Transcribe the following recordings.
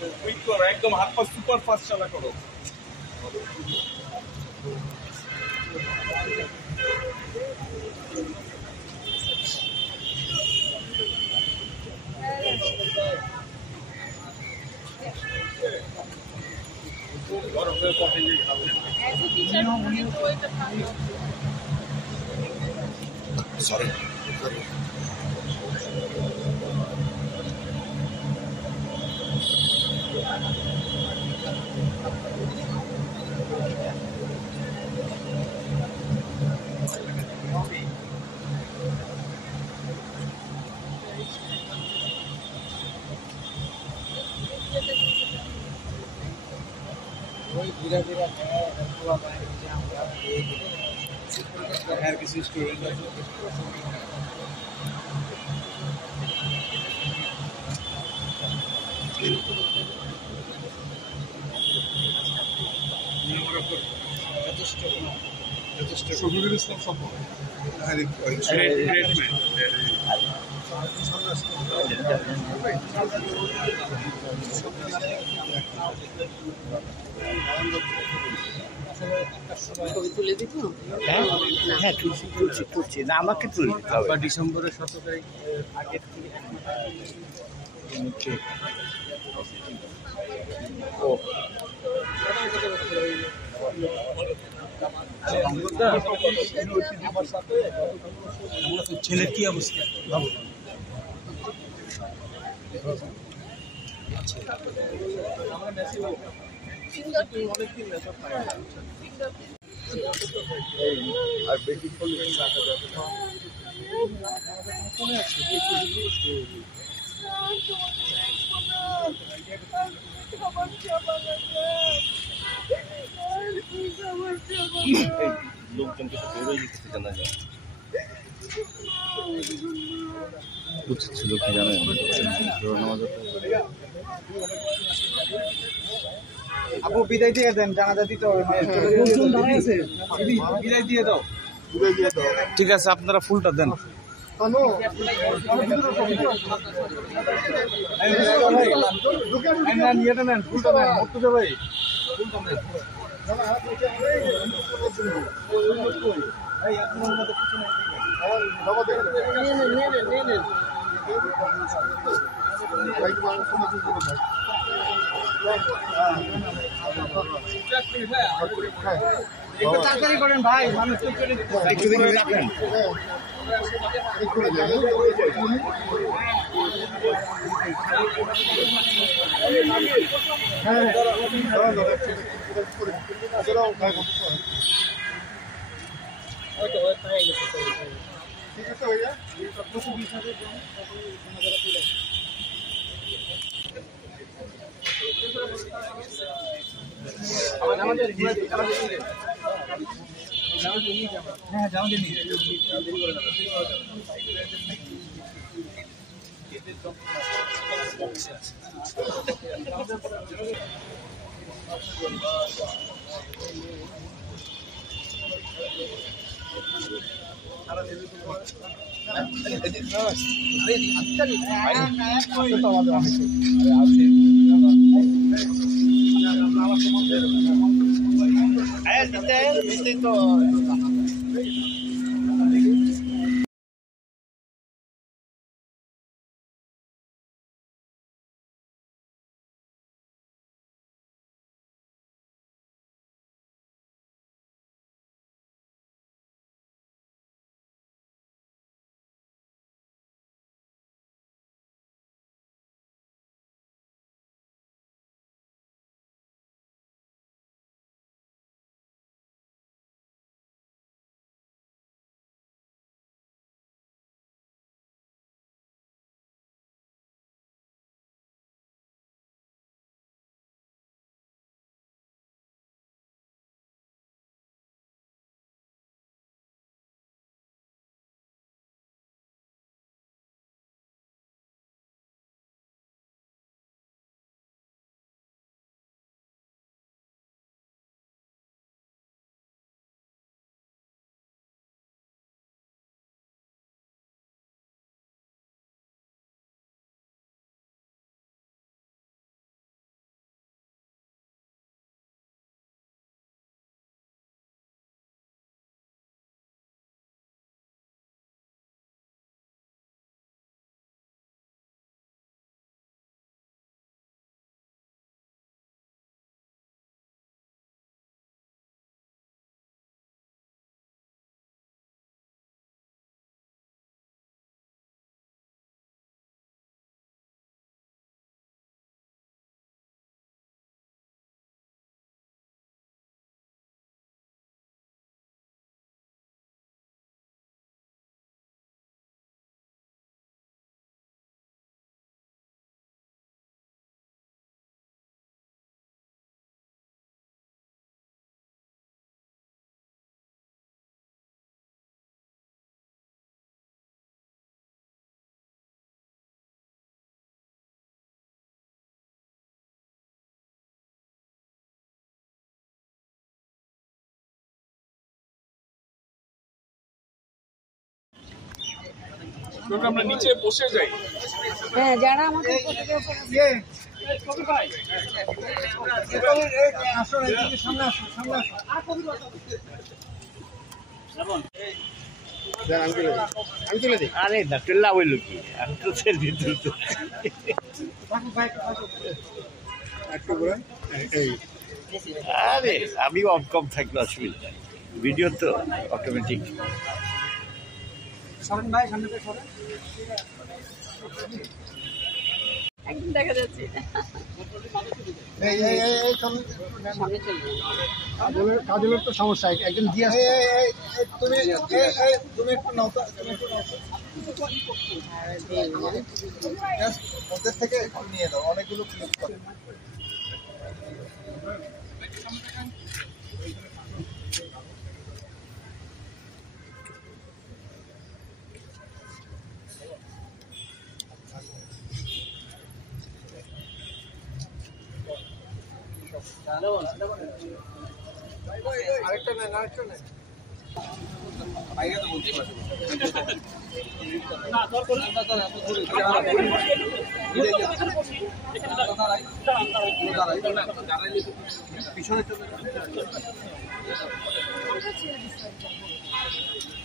Quick করো, একদম হাত পা সুপার ফাস্ট চালা করো। Sorry. ধীরে ধীরে আমরা কিছু স্টুডেন্ট আছে যথেষ্ট যথেষ্ট শফিকুল ইসলাম সম্ভব ছবি তুলে দিত। হ্যাঁ তুলছি না আমাকে তুলে দিতে হবে ডিসেম্বরের 17 তারিখ আগের থেকে ও ছেলের কি অবস্থা বাবু আর বেশি লোকজনকে বেরোয় যেতে জানা যায় উচিত ছিল কি জানেন আপু বিদায় দিয়ে দেন জানাজা দিতে হবে বিদায় দিয়ে দাও ঠিক আছে, আপনারা ফুলটা দেন। একটু তাড়াতাড়ি করেন ভাই মানুষ রাখেন হ্যাঁ জামাতে নিয়ে আমরা নিচে বসে যাই। হ্যাঁ, যারা আমাকে আরে না টেল্লা হইল কি আমি তো সেলফি তুলতে আরে আমি অফ কম থাকলে অসুবিধা নাই ভিডিও তো অটোমেটিক একদম দেখা যাচ্ছে সামনে চলবে কাজলের তো সমস্যা একজন দিয়ে তুমি একটু নাও ওদের থেকে নিয়ে দাও অনেকগুলো ক্লিক করে আরেকটা নেন বাইরে তো বলতে পারছি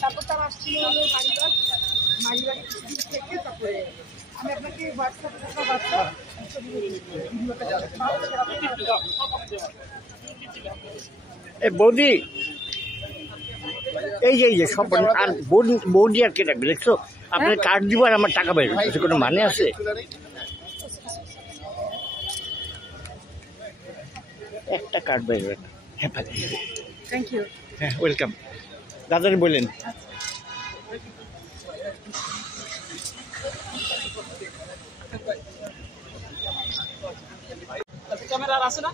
তারপর তার আসছিল হলো মালিবাগ থেকে তারপরে আমি আপনাকে বৌদি এই যে সব আর বৌদি আর কে রাখবে দেখছো আপনার কার্ড দিব আর আমার টাকা বের করতে কোনো মানে আছে একটা কার্ড বের হ্যাঁ থ্যাংক ইউ হ্যাঁ ওয়েলকাম দাদারে বললেন ক্যামেরা আছে না?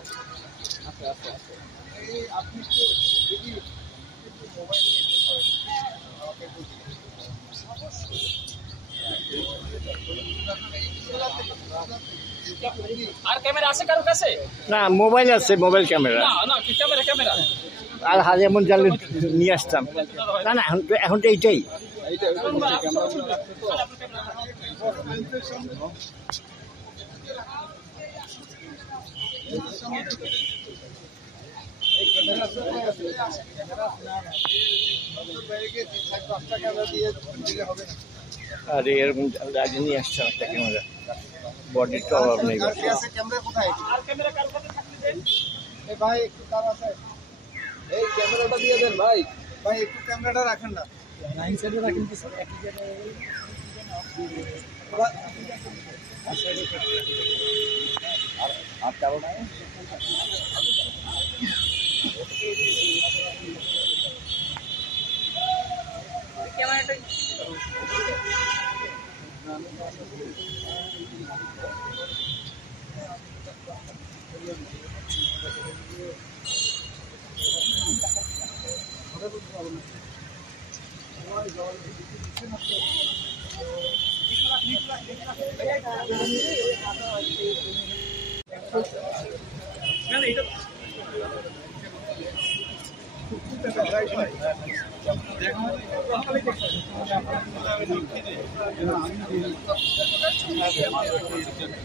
আর ক্যামেরা আছে কারো কাছে? না মোবাইল আছে মোবাইল ক্যামেরা না ক্যামেরা আর হাজার এমন জানলে নিয়ে আসতাম না না এখন তো এইটাই আরে এরকম আগে নিয়ে আসতাম একটা ক্যামেরা বডির তো অভাব নেই ক্যামেরা কোথায় ভাই একটু কার আছে এই ক্যামেরাটা দিয়ে দেন ভাই একটু ক্যামেরাটা রাখেন না নাইন সাইডে রাখেন কি স্যার একই জায়গায় আর যাবো না ক্যামেরাটা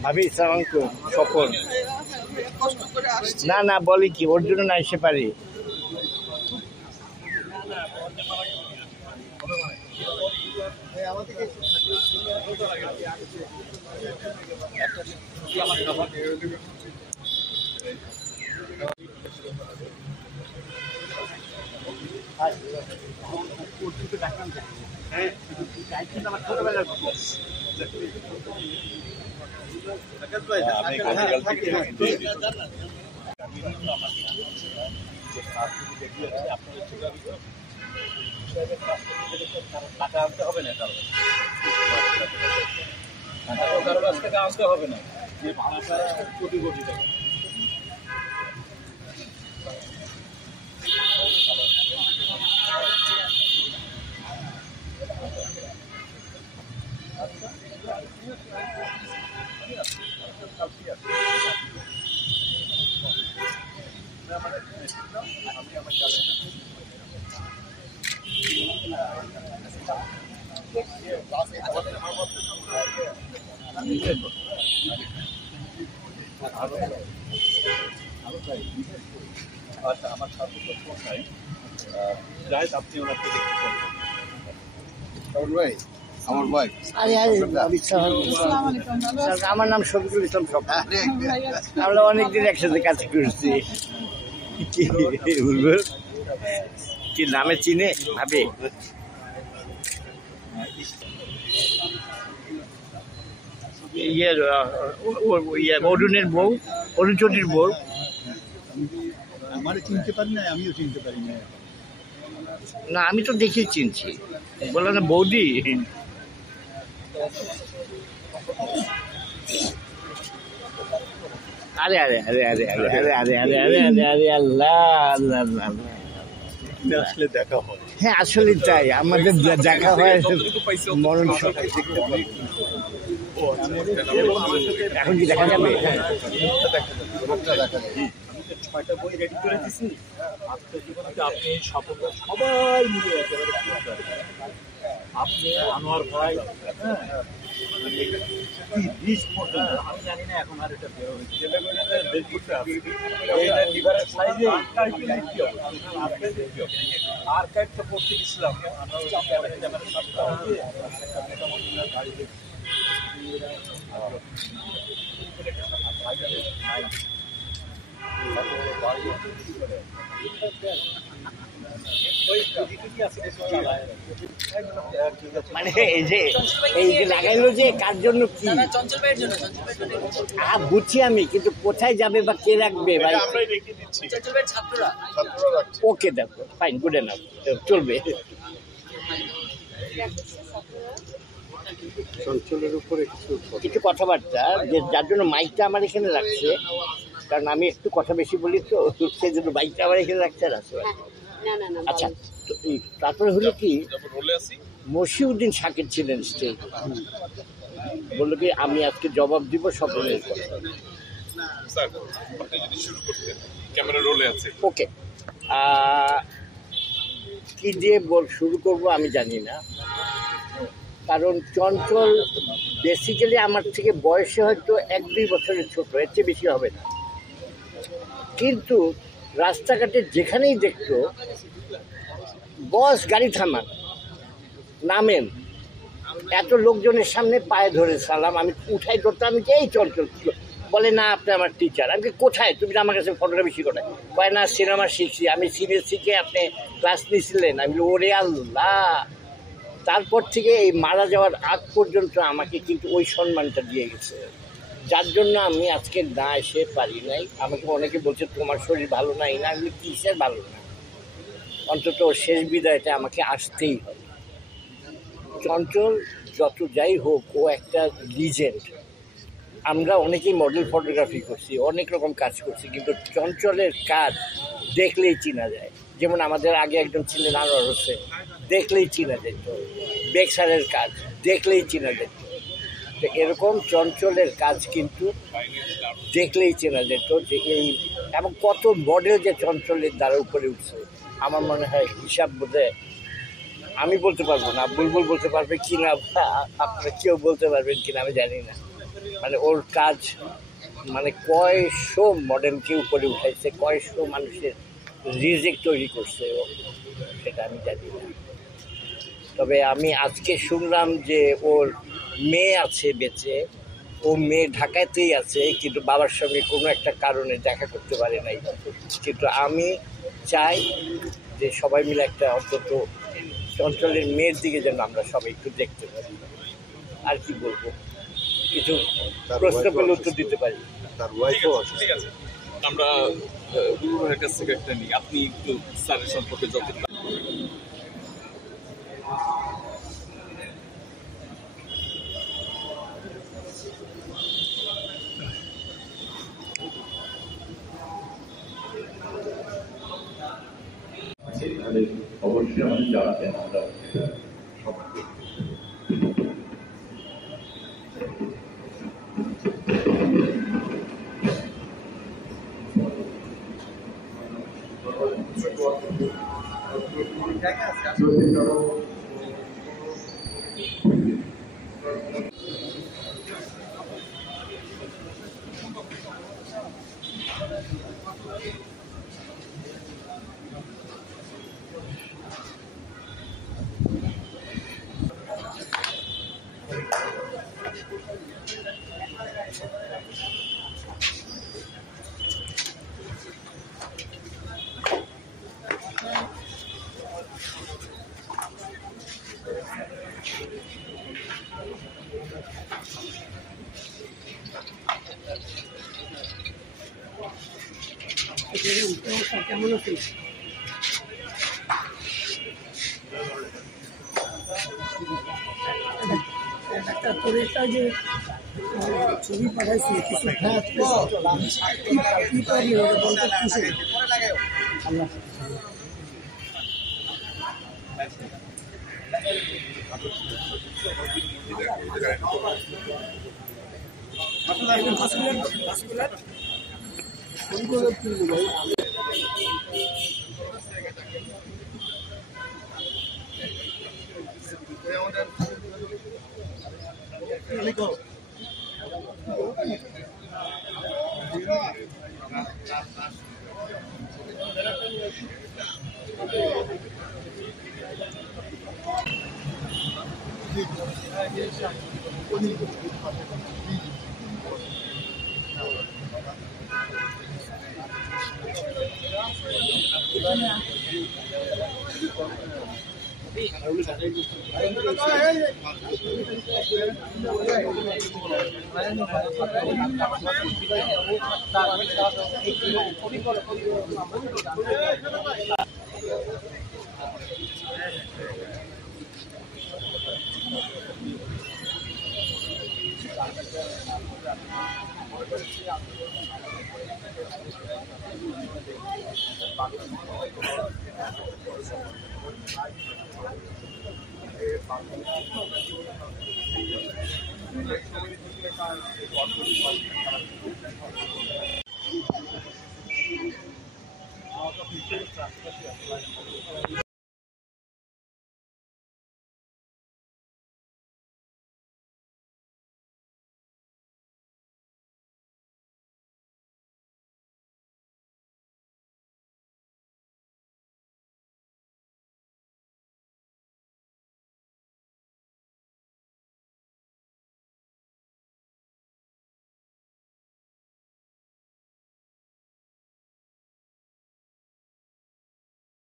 ভাবি সালামালাইকুম সফল না না বলি কি ওর জন্য না এসে পারি আনতে হবে না কারো কাছ থেকে আনতে হবে না যে ভাড়াটা কোটি কোটি টাকা আমি আমার আচ্ছা, আমার ছাত্র তো কোথায় যাই আপনি ওনার থেকে একটু ফোন করুন। ভাই আমার ভাই আরে আরে আসসালামু আলাইকুম, ভালো আছেন? আমার নাম শফিকুল ইসলাম সরকার। ভাই আছেন? আমরা অনেকদিন একসাথে কাজ করছি। কি বলবো, কি নামে চিনে ভাবে? অরুণের বউ, অরুণ চৌধুরীর বউ। আমার চিনতে পারি না, আমিও চিনতে পারি না। না আমি তো দেখেই চিনছি, বললাম না বৌদি। আরে আরে আরে আরে আরে আরে আরে আরে আরে আরে আরে আল্লাহ আল্লাহ আল্লাহ। আসলে দেখা হয়। হ্যাঁ আসলে তাই, আমাদের দেখা হয় মরণ সময়। এখন কি দেখা যাবে? ছয়টা বই রেডি করে দিছি। আজকে জীবনে আপনি সফলতা সবাই মিলে একেবারে আপনি আনোয়ার ভাই, হ্যাঁ 20 পর্যন্ত আমি জানি না এখন আর এটা বের হয়েছে। লিভারের সাইজে আর্কাইভ তো করতে গেছিলাম আমরা ওই ক্যামেরা সাতটা হচ্ছে গাড়ি মানে এই যে লাগাইলো যে কার জন্য কি বুঝছি আমি, কিন্তু কোথায় যাবে বা কে রাখবে ভাই? ওকে দেখো ফাইন, গুড এনাফ, চলবে। চঞ্চলের উপরে কিছু কথাবার্তা যে যার জন্য মাইকটা আমার এখানে রাখছে, কারণ আমি একটু কথা বেশি বলি তো, সেই জন্য মাইকটা আমার এখানে রাখতে রাখছে। আচ্ছা, তারপরে হলো কি, মশিউদ্দিন শাকির ছিলেন স্টেজ, বললো কি আমি আজকে জবাব দিব সকলের কথা। ওকে, কি দিয়ে শুরু করব আমি জানি না, কারণ চঞ্চল বেসিক্যালি আমার থেকে বয়সে হয়তো 1-2 বছরের ছোট, এর চেয়ে বেশি হবে না, কিন্তু রাস্তাঘাটে যেখানেই দেখতো বস গাড়ি থামান, নামেন, এত লোকজনের সামনে পায়ে ধরে সালাম, আমি উঠাই ধরতাম যে এই চঞ্চল, বলে না আপনি আমার টিচার। আমি কোথায়, তুমি আমার কাছে ফটোগ্রাফি শিখো না? কয় না সিনেমা শিখছি, আমি সিরিয়াল শিখে আপনি ক্লাস নিয়েছিলেন। আমি ওরে আল্লাহ, তারপর থেকে এই মারা যাওয়ার আগ পর্যন্ত আমাকে কিন্তু ওই সম্মানটা দিয়ে গেছে, যার জন্য আমি আজকে না এসে পারি নাই। আমাকে অনেকে বলছে তোমার শরীর ভালো নাই, না আমি কিসের ভালো না, অন্তত শেষ বিদায়টা আমাকে আসতেই হবে। চঞ্চল যত যাই হোক, ও একটা লিজেন্ড। আমরা অনেকেই মডেল ফটোগ্রাফি করছি, অনেক রকম কাজ করছি, কিন্তু চঞ্চলের কাজ দেখলেই চেনা যায়। যেমন আমাদের আগে একজন ছিলেন আনোয়ার হোসেন, দেখলেই চেনা যেত। বেক্সারের কাজ দেখলেই চেনা যেত। তো এরকম চঞ্চলের কাজ কিন্তু দেখলেই চেনা যেত যে এই, এবং কত মডেল যে চঞ্চলের দ্বারা উপরে উঠছে। আমার মনে হয় হিসাব বোধহয় আমি বলতে পারবো না, বুলবুল বলতে পারবে কি না, আপনারা কেউ বলতে পারবেন কিনা আমি জানি না। মানে ওর কাজ, মানে কয়শো মডেলকে উপরে উঠাইছে, কয়শো মানুষের রিজেক্ট তৈরি করছে ও, সেটা আমি জানি না। তবে আমি আজকে শুনলাম যে ওর মেয়ে আছে বেঁচে, ও মেয়ে ঢাকাতেই আছে, কিন্তু বাবার সঙ্গে কোনো একটা কারণে দেখা করতে পারে নাই। কিন্তু আমি চাই যে সবাই মিলে একটা অন্তত চঞ্চলের মেয়ের দিকে যেন আমরা সবাই একটু দেখতে পারি। আর কি বলবো, কিছু প্রশ্ন পেলে উত্তর দিতে পারি। তার ওয়াইফও ঠিক আছে, আমরা রুবেলের কাছ থেকে একটা নিই, আপনি একটু স্যারের সম্পর্কে যত তাহলে অবশ্যই আমাদের জানাবেন, আমরা সবাইকে কেমন আছিস? একটা তোর একটা যে ছবি পাঠাইছি কিছু কি পারবি বলতে কিসে আল্লাহ